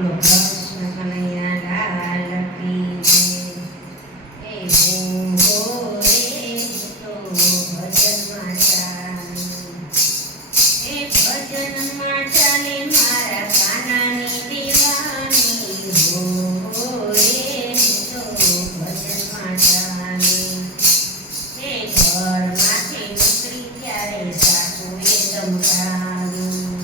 બોલો કૃષ્ણ કનૈયા લાલ કી જય. એ હો રે તો ભજનમાં ચાલી, એ ભજનમાં ચાલી મારા કાનાની દીવાની. હો રે તો ભજનમાં ચાલી, એ ઘરમાંથી નીકળી ત્યારે સાસુએ ધમકાવ્યું,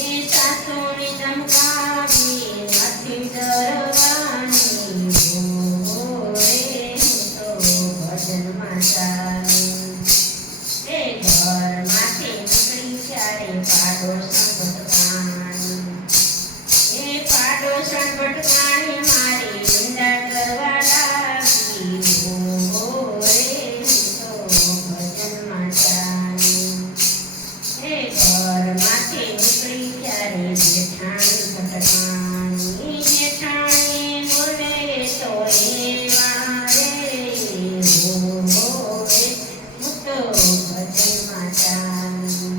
એ સાસુને ધમકાવી નથી ડરવાની. હો રે તો ભજનમાં ચાલી, એ ઘરમાંથી નીકળી ત્યારે પાડોશણ ભટકાણી, એ પાડોશણ ભટકાણી મારી નિંદા કરવા લાગી. હો રે તો ભજનમાં ચાલી, એ ઘરમાંથી નીકળી ત્યારે જેઠાણી ભટકાણી, જેઠાણી બોલે તો એવા રે. હો રે હું તો ભજનમાં ચાલી,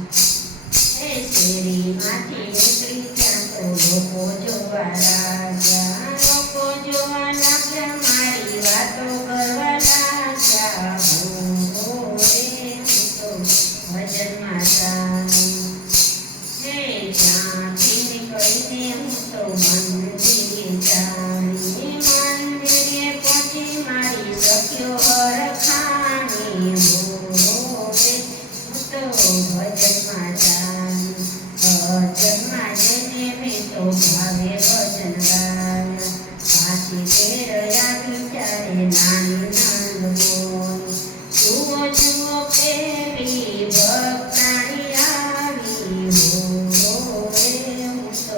એ શેરીમાંથી નીકળી ત્યાં તો લોકો જોવા લાગ્યા, લોકો જોવા લાગ્યા મારી વાતો કરવા લાગ્યા. હો રે હું તો ભજનમાં ચાલી, એ જ્યાંથી નીકળીને હું તો મંદિરે ચાલી, મંદિરે પહોંચી મારી સખીઓ હરખાણી. હો રે હું તો ભજનમાં ચાલી, ભજનમાં જઈને મેં તો ભાવે ભજન ગાયા. પાછી ઘેર આવી ત્યારે નાની નંદ બોલી, જુઓ જુઓ કેવી ભક્તાણી આવી. હો રે હું તો